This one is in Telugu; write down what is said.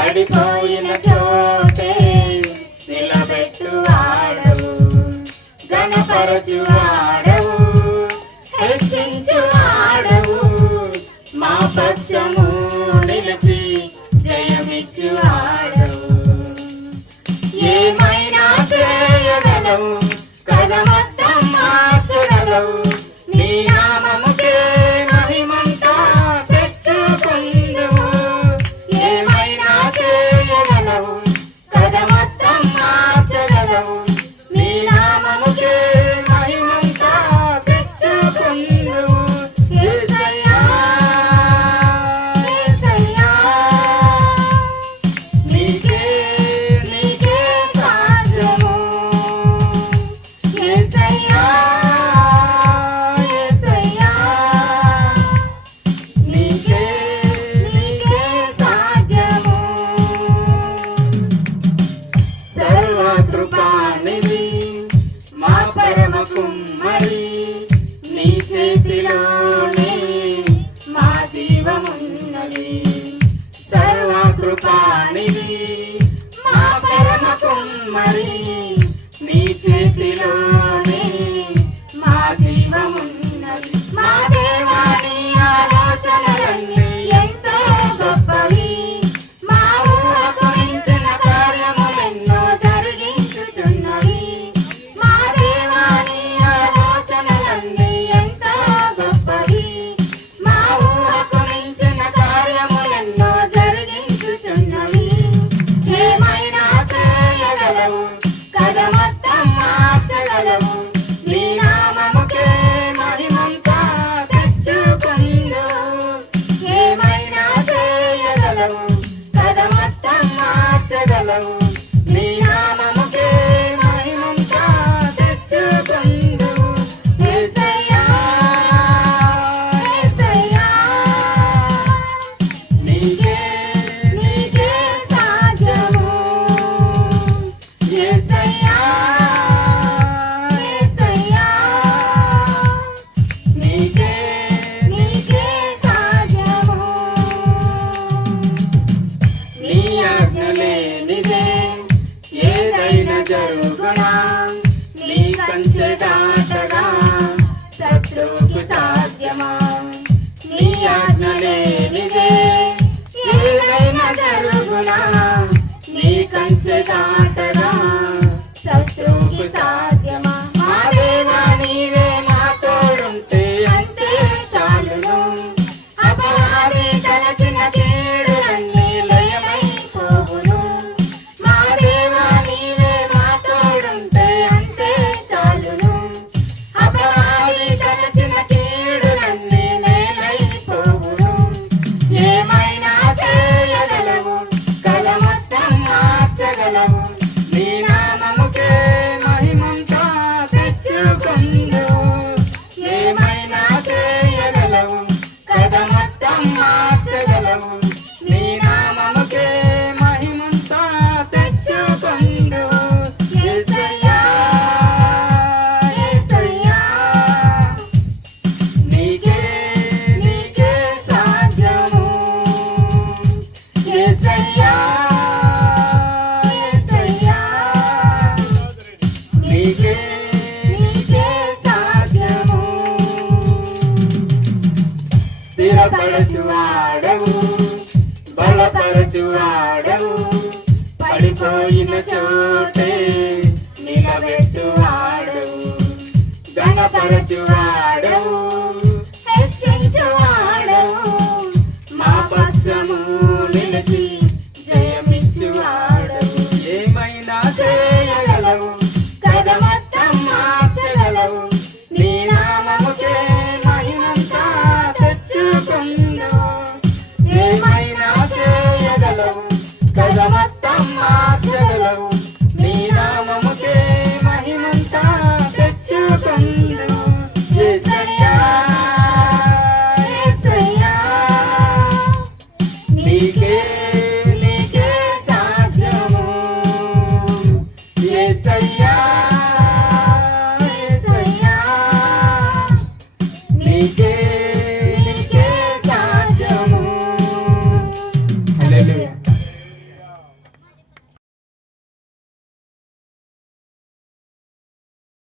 పడిపోయిన చోటే నిలబెట్టు ఆడవు గణపరచు ఆడవు హెచ్చించు ఆడవు. మా పక్షము నిలిపి జయమిచ్చు ఆడవు. ఏమైనా చేయగలవు? kum బలపరచువాడవు బలపరచువాడవు. పడిపోయిన చోటే నిలబెట్టువాడవు గణపరచువాడవు హెచ్చరించువాడవు మా పక్షము నిలిచి